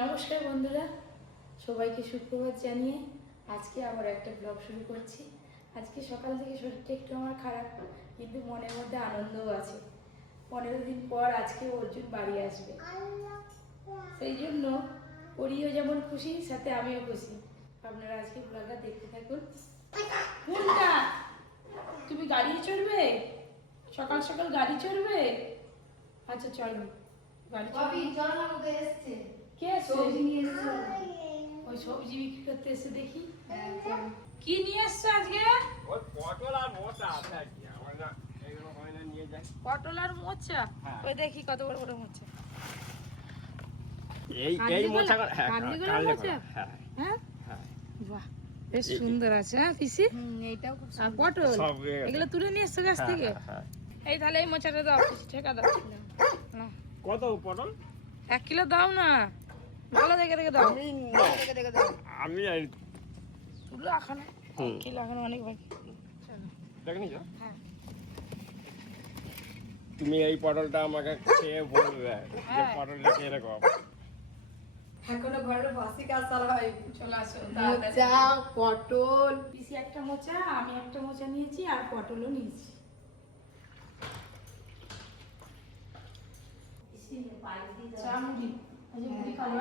নমস্কার বন্ধুরা, সবাইকে সুপ্রভাত জানিয়ে আজকে আবার একটা ব্লগ শুরু করছি। আজকে সকাল থেকে শরীরটা একটু আমার খারাপ, কিন্তু মনের মধ্যে আনন্দও আছে। 15 দিন পর আজকে অর্জুন বাড়ি আসবে, সেই জন্য ওরিও যেমন খুশি, সাথে আমিও খুশি। আপনারা আজকে ব্লগটা দেখতে থাকুন। কোনটা তুমি গাড়ি চড়বে? সকাল সকাল গাড়ি চড়বে? আচ্ছা চলো গাড়ি চড়বে। কে সবজি নিয়ে এসছো? ওই সবজি বিক্রি করতে এসে দেখি। কি নিয়ে এসছো আজকে? ওই পটল আর মোচা আছে আর কি, আমরা এগুলো হয় না নিয়ে যাই। পটল আর মোচা? ওই দেখি কত বড় বড় মোচা। এই মোচা, হ্যাঁ কান্দিগুলো মোচা? হ্যাঁ হ্যাঁ হ্যাঁ। বাহ, বেশ সুন্দর আছে। হ্যাঁ পিসি, এইটাও খুব আর পটল সব এগুলো তুলে নিয়ে এসছো গাছ থেকে? এই তাহলে এই মোচাটা দাও, পিসি ঠেকা দাও। নাও। কত পটল? 1 কিলো দাও না, ভালো দেখে দেখে দাও। আমি তুলো এখনো 1 কিলো এখনো অনেক বাকি। চলো দেখনি তো, হ্যাঁ তুমি এই পটলটা আমাকে খেয়ে বলবে যে হ্যাঁ। পটলটা কিরকম। এখনো ঘরের বাসি কাজ চালা হয়। চলে আসো। মোচা, পটল, পিসি একটা মোচা, আমি একটা মোচা নিয়েছি, আর পটলও নিয়েছি। চা মুড়ি, আজকে মুড়ি খাবো।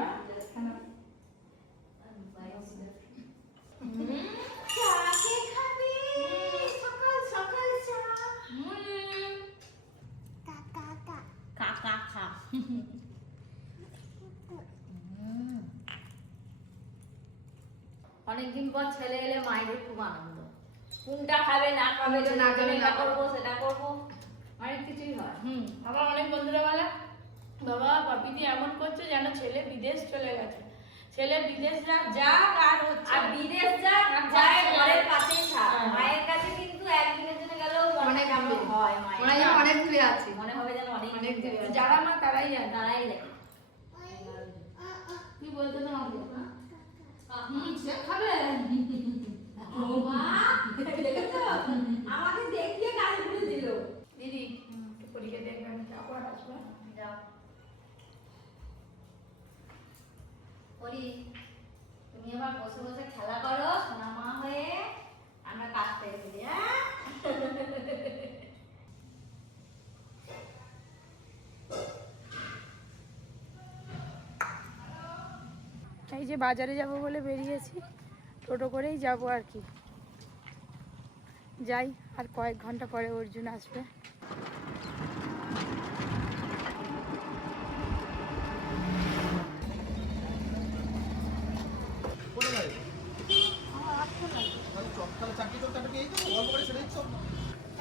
অনেকদিন পর ছেলে এলে মায়ের খুব আনন্দ। কোনটা খাবে না খাবে, এটা করবো সেটা করবো, অনেক কিছুই হয়। আমার অনেক বন্ধুরা বলে, বাবা পাপিদি এমন করছে যেন ছেলে বিদেশ চলে গেছে। ছেলে বিদেশ যাক আর হচ্ছে, আর বিদেশ যাক যায় ঘরের কাছেই থাক, মায়ের কাছে কিন্তু একদিনের জন্য গেলেও অনেক কেমন হয়, মায়ের অনেক দূরে আছে। মনে হবে যেন অনেক দূরে আছে। যারা মা তারাই জানে। তারাই দেখে তুই বলতে না আমাকে, সে খাবে। আমাকে দেখিয়ে কাজ করে দিল। দিদি একটু পরীক্ষা দেখবে, আমি যাবো আর আসবো। যাও করি, তুমি আবার বসে বসে খেলা করো সোনা মা হয়ে, আমরা কাজ করে দিই। হ্যাঁ এই যে বাজারে যাব বলে বেরিয়েছি, টোটো করেই যাব আর কি। যাই, আর কয়েক ঘন্টা পরে অর্জুন আসবে।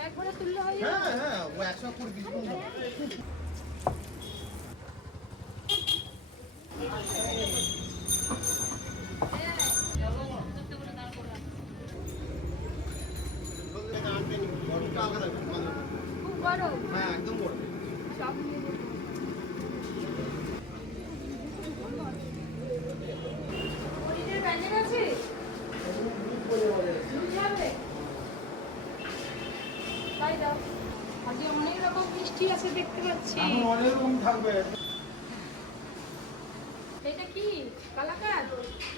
একবারে তুললে হয়ে যাবে। হ্যাঁ ও 120 খুব বড় হ্যাঁ একদম বড়। সব ব্যাগের আছে তাই দাও। আজকে অনেক রকম মিষ্টি আছে দেখতে পাচ্ছি। এখন অনেক রকম থাকবে। এটা কি কালাকাঁদ?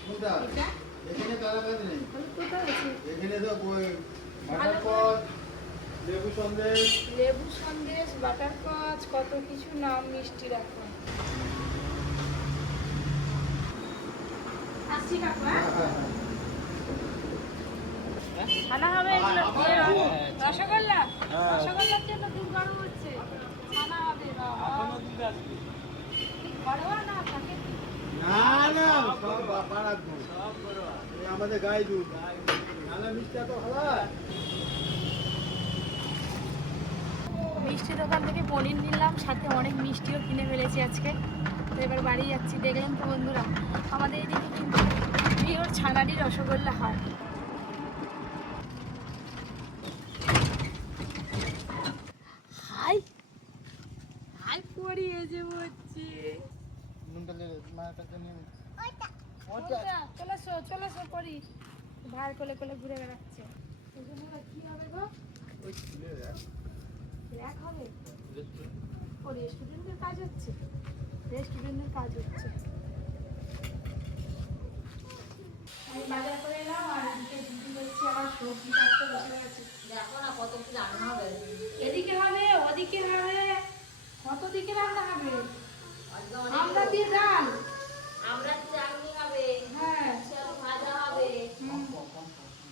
কোনটা? এটা এখানে কালাকাঁদ নেই, তাহলে কোথায় আছে? এখানে তো বাটারকচ, লেবু সন্দেশ, লেবু সন্দেশ, বাটারকচ, কত কিছু নাম মিষ্টি রাখা। আসছি কাকু। ছানা হবে এগুলো দিয়ে রসগোল্লা, রসগোল্লার জন্য দুধ গরম হচ্ছে। ছানা হবে ঘরোয়া না থাকে। না না সব বাপার দুধ, এই আমাদের গাই দুধ, নালা মিষ্টি এত ভালো হয়। মিষ্টি দোকান থেকে পনির নিলাম, সাথে অনেক মিষ্টিও কিনে ফেলেছি আজকে। তো এবার বাড়ি যাচ্ছি। দেখলাম তো বন্ধুরা, আমাদের এদিকে কিন্তু পিওর ছানারই রসগোল্লা হয়। হাই হাই পড়িয়ে যে হচ্ছে। চলে আসো পড়ি, ভার কোলে কোলে ঘুরে বেড়াচ্ছে। কি হবে গো? এক হবে? ও রেস্টুরেন্টের কাজ হচ্ছে, রেস্টুরেন্টের কাজ হচ্ছে। আমরা দিয়ে ডাল। আমরা চাটনি হবে, হ্যাঁ। আলু ভাজা হবে, হুম।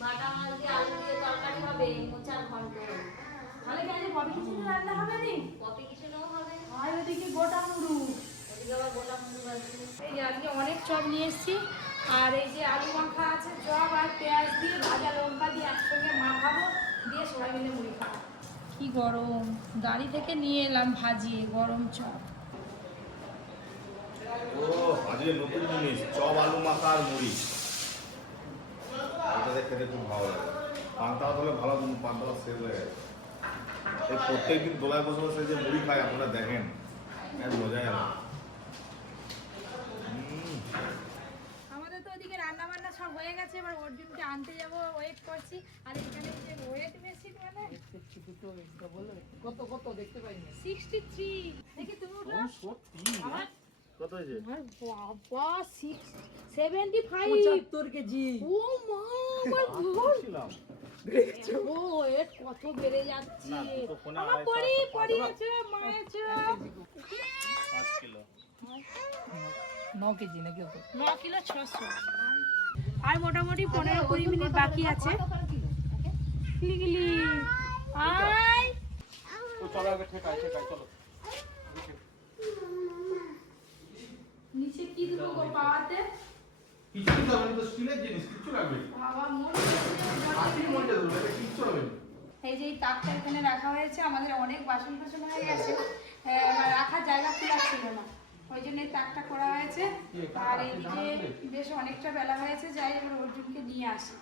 বাটা মাছ দিয়ে আলু দিয়ে তরকারি হবে, মোচার ঘন্ট হবে। তাহলে কি আজ পপি কিচেনে রান্না হবে নি? কপি কিচেনেও হবে, আর ওদিকে গোটা মুড়ু। ওদিকে আবার গোটা মুড়ি আছে। এই যে আজকে অনেক চপ নিয়ে এসেছি, আর এই যে আলু মাখা আছে, চপ আর পেঁয়াজ দিয়ে ভাজা লঙ্কা দিয়ে একসঙ্গে মাখাবো, দিয়ে সবাই মিলে মুড়ি খাবো। কি গরম, গাড়ি থেকে নিয়ে এলাম ভাজিয়ে গরম চপ। ও আজকে নতুন জিনিস চপ আলু মাখা আর মুড়ি এটাতে খেতে খুব ভালো লাগে পান্তা ভাত হলে ভালো কিন্তু পান্তা ভাত শেষ হয়ে গেছে এই প্রত্যেকদিন দোলায় বসে বসে যে মুড়ি খায় আপনারা দেখেন এক মজাই আলাদা আমাদের তো ওদিকে রান্না বান্না সব হয়ে গেছে, এবার অর্জুনকে আনতে যাবো, ওয়েট করছি। আর এখানে যে ওয়েট মেশিন মানে কত দেখতে পাইনি। 63 দেখি তুমি উঠো। আমার কত হয়েছে বাবা 75 75 কেজি। ও মা আমার ঘর ও ওয়েট কত বেড়ে যাচ্ছে। আমার পরি আছে মায়েছে 5 কিলো 9 কেজি নাকি? 9 কিলো 600। আর মোটামুটি 15-20 মিনিট বাকি আছে। গিলি আয় চলো আগে ঠেকাই চলো। নিচে কি দেবো গো পাওয়াতে? কিছু যাবে তো স্টিলের জিনিস কিছু লাগবে বাবা আপনি মনে দেবেন এটা কিচ্ছু হবে না এই যে এই তাকটা এখানে রাখা হয়েছে, আমাদের অনেক বাসন টাসন হয়ে গেছে, রাখার জায়গা খোলা ছিল না, ওই জন্য এই তাকটা করা হয়েছে। আর এইদিকে বেশ অনেকটা বেলা হয়েছে, যাই এবার অর্জুনকে নিয়ে আসি।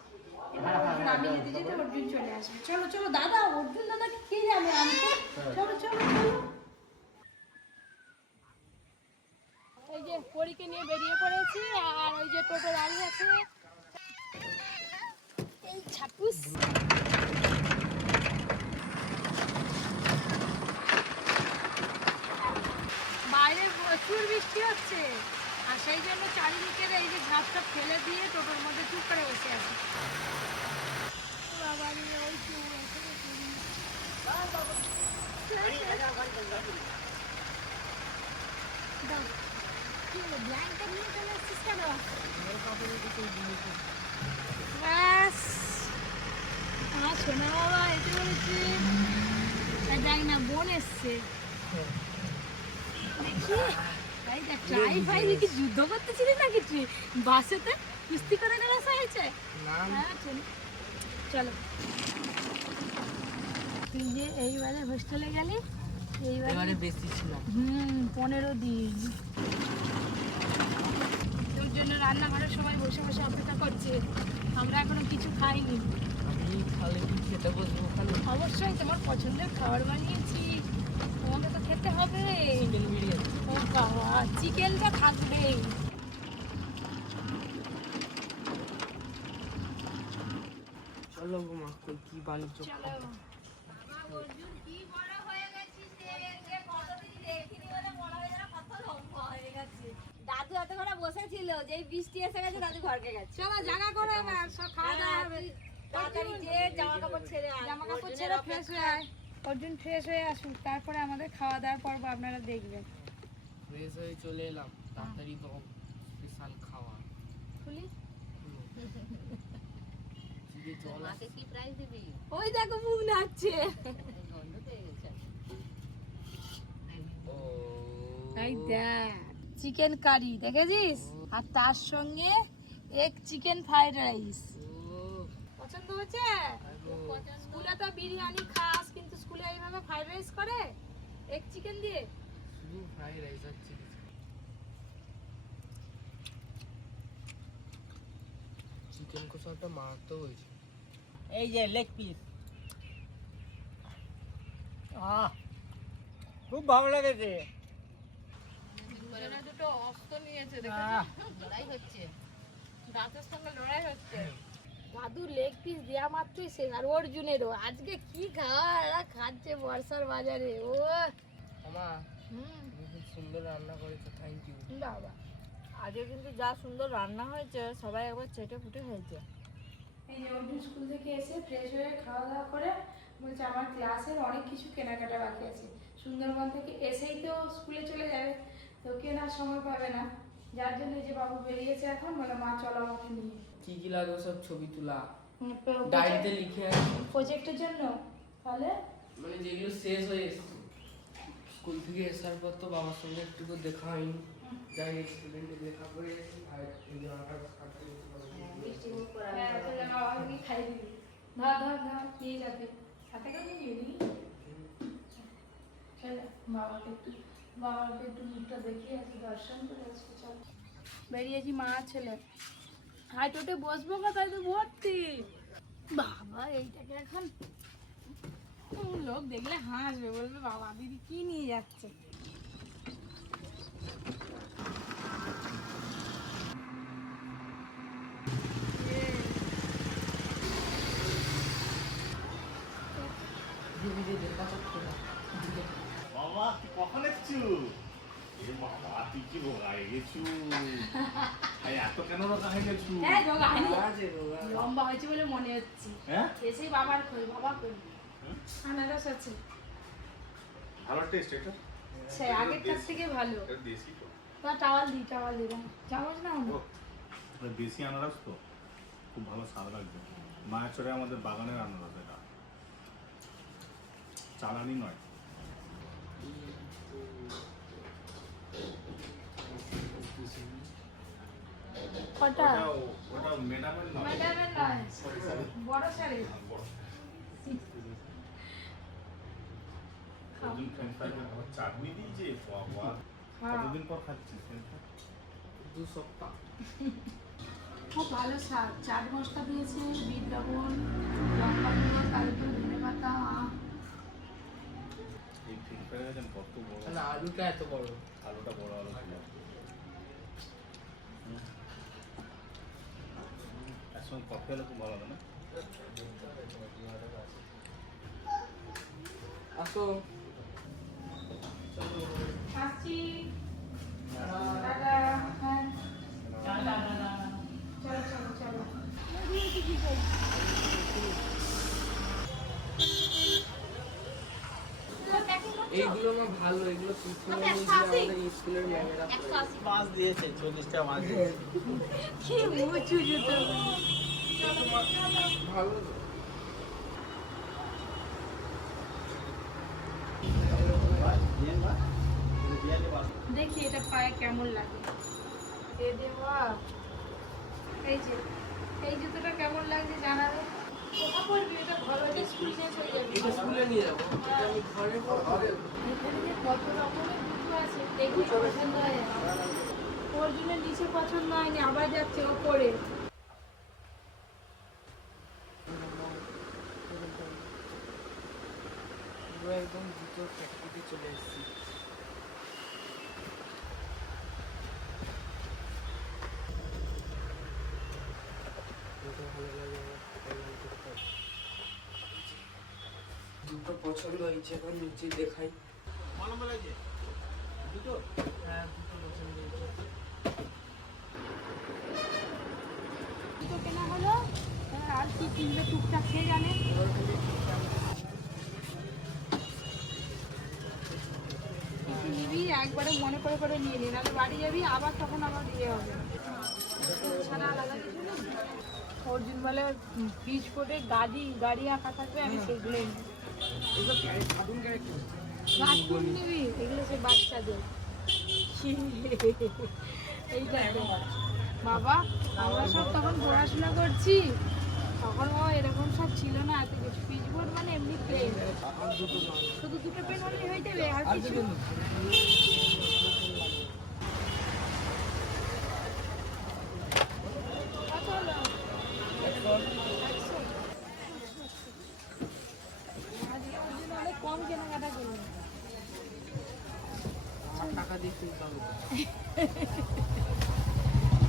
এবার অর্জুন আমি যেতে যেতে অর্জুন চলে আসবে। চলো চলো দাদা, অর্জুন দাদাকে কে যাবে আনতে? চলো চলো চলো। এই যে পরীকে নিয়ে বেরিয়ে পড়েছি, আর ওই যে টোটো দাঁড়িয়ে আছে। এই ছাপুস বাইরে প্রচুর বৃষ্টি হচ্ছে, আর সেই জন্য চারিদিকের এই যে ঝাপটা ফেলে দিয়ে টোটোর মধ্যে চুপ করে বসে আছি। বাবা রে, ওই তো দাও। কি হলো, ব্ল্যাঙ্কেট নিয়ে চলে আসছিস কেন? ব্যাস আমার সোনা বাবা এসে বলেছে। যাই না, বোন এসছে। ট্রাই ফাই কি যুদ্ধ করতেছিলি নাকি তুই বাসেতে? কুস্তি করে গেলে হয়েছে? চলো তুই যে এইবারে হোস্টেলে গেলি, এইবারে বেশি ছিল। 15 দিন তোর জন্য রান্নাঘরের সবাই বসে বসে অপেক্ষা করছে, আমরা এখনো কিছু খাইনি। আমি খালি খেতে বসবো খালি। অবশ্যই তোমার পছন্দের খাবার বানিয়েছি, তোমাকে তো খেতে হবে। চিকেন বিরিয়ানি। ও বাবা, চিকেনটা থাকবেই। চলো মা কি বাণিজ্য চলো অর্জুন কি বড় হয়ে গেছিস রে, যে কতদিন দেখিনি বলে মনে হয় যেন কত লম্বা হয়ে গেছে। দাদু এতক্ষণ বসেছিল, যেই বৃষ্টি এসে গেছে দাদু ঘরকে গেছে। চলো জায়গা করে এবার সব খাওয়া দাওয়া হবে। তাড়াতাড়ি যে জামা কাপড় ছেড়ে আয়, জামা কাপড় ছেড়ে ফ্রেশ হয়ে আয়, অর্জুন ফ্রেশ হয়ে আসুক, তারপরে আমাদের খাওয়া দাওয়ার পর্ব আপনারা দেখবেন। ফ্রেশ হয়ে চলে এলাম, তাড়াতাড়ি তো স্পেশাল খাওয়া। খুলি মাকে কি প্রাইস দিবি? ওই দেখো মুখ নাচছে। গন্ধ পেয়ে গেছে। ও এই দেখ চিকেন কারি দেখেছিস, আর তার সঙ্গে এক চিকেন ফ্রাইড রাইস। পছন্দ হয়েছে? স্কুলে তো বিরিয়ানি খাস, কিন্তু স্কুলে এইভাবে ফ্রাইড রাইস করে এক চিকেন দিয়ে। শুধু ফ্রাই রাইস আর চিলি চিকেন কষাটা মারতে হয়েছে। এই যে লেগ পিস, খুব ভালো লেগেছে। দুটো অস্ত্র নিয়েছে, লড়াই হচ্ছে, দাঁতের সঙ্গে লড়াই হচ্ছে। দাদু লেগ পিস দেওয়া মাত্রই শেষ। আর অর্জুনেরও আজকে কি খাওয়া খাচ্ছে বর্ষার বাজারে। ও আমা তুমি খুব সুন্দর রান্না করেছো, থ্যাংক ইউ। বাবা আজকে কিন্তু যা সুন্দর রান্না হয়েছে, সবাই একবার চেটে ফুটে হয়েছে। এই যে অর্জুন স্কুল থেকে এসে ফ্রেশ হয়ে খাওয়া দাওয়া করে বলছে আমার ক্লাসের অনেক কিছু কেনাকাটা বাকি আছে। সুন্দরবন থেকে এসেই তো স্কুলে চলে যাবে, তো কেনার সময় পাবে না, যার জন্য এই যে বাবু বেরিয়েছে এখন, বলে মা চলো আমাকে নিয়ে। কি কি লাগবে সব ছবি তোলা, ডায়েরিতে লিখে প্রজেক্টের জন্য। তাহলে মানে যেগুলো শেষ হয়ে এসছে স্কুল থেকে আসার পর তো বাবার সঙ্গে একটু দেখা হয়নি, যাই রেস্টুরেন্টে দেখা করে এসেছি আর এই জামাটা কাটতে হ্যাঁ, তাহলে বাবাকে খাই দিবি। ধর ধর ধর নিয়ে যাবে, সাথে করে নিয়ে নিবি। চলো বাবাকে একটু মুখটা দেখিয়ে আসি, দর্শন করে আসি। চল বেরিয়েছি মা আর ছেলে। হাইট ওটে বসবো কোথায়, তো ভর্তি। বাবা এইটাকে এখন লোক দেখলে হাসবে, বলবে বাবা দিদি কি নিয়ে যাচ্ছে। বাবা তুই কখন এসছু? এ বাবা তুই কি রোগা হয়ে গেছু? এই এত কেন রোগা হয়ে গেছু? হ্যাঁ রোগা হয়নি, লম্বা হয়েছে বলে মনে হচ্ছে। হ্যাঁ এসেই বাবার কই, বাবা কই, আনারস আছে। ভালো টেস্ট এটা। সে আগেরটার থেকে ভালো। এটা দেশি তো। না টাওয়াল দি চামচ না ও, এটা দেশি আনারস তো খুব ভালো স্বাদ লাগবে। মায়ের চরে আমাদের বাগানের আনারস এটা, চালানি নয়। কটা? ওটা ম্যাডামের নয়। ম্যাডামের নয়, বড় শাড়ি। ওদিন ফ্রেঞ্চ ফ্রাই আবার চাটনি দিয়েছে, বাবা কতদিন পর খাচ্ছি ফ্রেঞ্চ ফ্রাই? 2 সপ্তাহ। খুব ভালো স্বাদ, চাট মশলা দিয়েছে, বিট লবণ, লঙ্কা গুঁড়ো, তারপরে ধনে পাতা। এই ফ্রেঞ্চ ফ্রাই দেখেন কত বড়, মানে আলুটা এত বড়, আলুটা বড় আলু ছিল। একসঙ্গে কফি হলে খুব ভালো হবে না? আসো আসছি, টাটা। হ্যাঁ চলো চলো চলো। এইগুলো আমার ভালো, এগুলো পিছনে আমাদের স্কুলের ম্যামেরা মাছ দিয়েছে, 40 টাকা মাছ দিয়েছে। কি মুচু জুতো। ভালো। দেখি এটা পায়ে কেমন লাগে। এ দেওয়া এই জুতোটা কেমন লাগছে জানাবে। কোথা পড়বি এটা, ভালো এটা স্কুল শেষ হয়ে যাবে। এটা স্কুলে নিয়ে যাবো, এটা আমি ঘরে এখানে যে কত রকমের জুতো আছে, দেখি পছন্দ হয়ে যাবে। ওর জন্য নিচে পছন্দ হয়নি, আবার যাচ্ছে ওপরে। পুরো একদম জুতোর ফ্যাক্টরিতে চলে এসেছি। দুটো পছন্দ হয়েছে, এখন নিচে দেখাই। ভালো লাগছে দুটো। হ্যাঁ দুটো পছন্দ হয়েছে। জুতো কেনা হলো, আর কি কিনবে টুকটাক সে জানে। কিছু নিবি একবারে মনে করে করে নিয়ে নি, নাহলে বাড়ি যাবি আবার তখন আবার ইয়ে হবে। ছাড়া আলাদা কিছু নেই। অর্জুন বলে পিচ কোটে গাড়ি আঁকা থাকবে, আমি সেগুলোই নিই। এগুলো কার্টুন ক্যারেক্টার। কার্টুন নিবি, এগুলো সে বাচ্চাদের। এইটা তো। বাবা আমরা সব তখন পড়াশোনা করছি, তখন এরকম সব ছিল না, এত কিছু। পিচবোর্ড মানে এমনি প্লেন, শুধু দুটো পেন হলেই হয়ে যাবে, আর কিছু। কত হলো? 100। আজকে ওর জন্য অনেক কম কেনাকাটা করলো। আমার টাকা দিয়ে কিনতে হবে।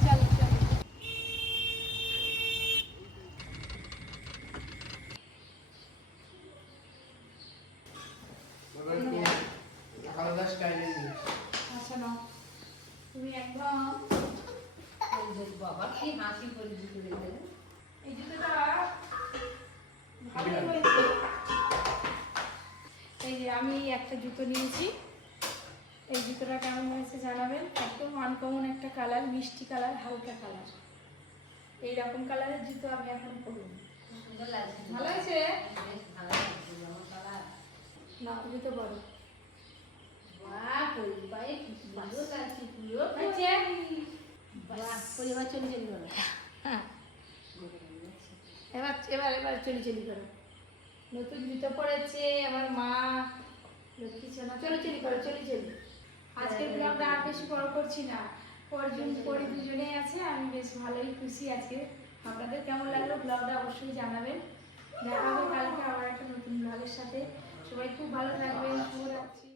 চলো চলো। আলাদা স্টাইলের জিনিস। আচ্ছা নাও, তুমি একদম বাবা কি হাসি করে জুতো দেখে। এই জুতোটা ভালোই হয়েছে। এই যে আমি একটা জুতো নিয়েছি, এই জুতোটা কেমন হয়েছে জানাবে। আনকমন একটা কালার, মিষ্টি কালার, হালকা কালার। এইরকম কালারের জুতো আমি এখন পরব। ভালো আছে না? জুতো বড় হ্যাঁ। এবার এবার এবার চলি চলি করো। নতুন জুতো পরেছে আমার মা, লক্ষ্মী সোনা। চলো চলি করো, চলি চলি। আজকের ব্লগটা আর বেশি বড় করছি না, পরি দুজনেই আছে, আমি বেশ ভালোই খুশি আজকে। আপনাদের কেমন লাগলো ব্লগটা অবশ্যই জানাবেন। দেখা হবে কালকে আবার একটা নতুন ব্লগের সাথে। সবাই খুব ভালো থাকবেন। শুভরাত্রি।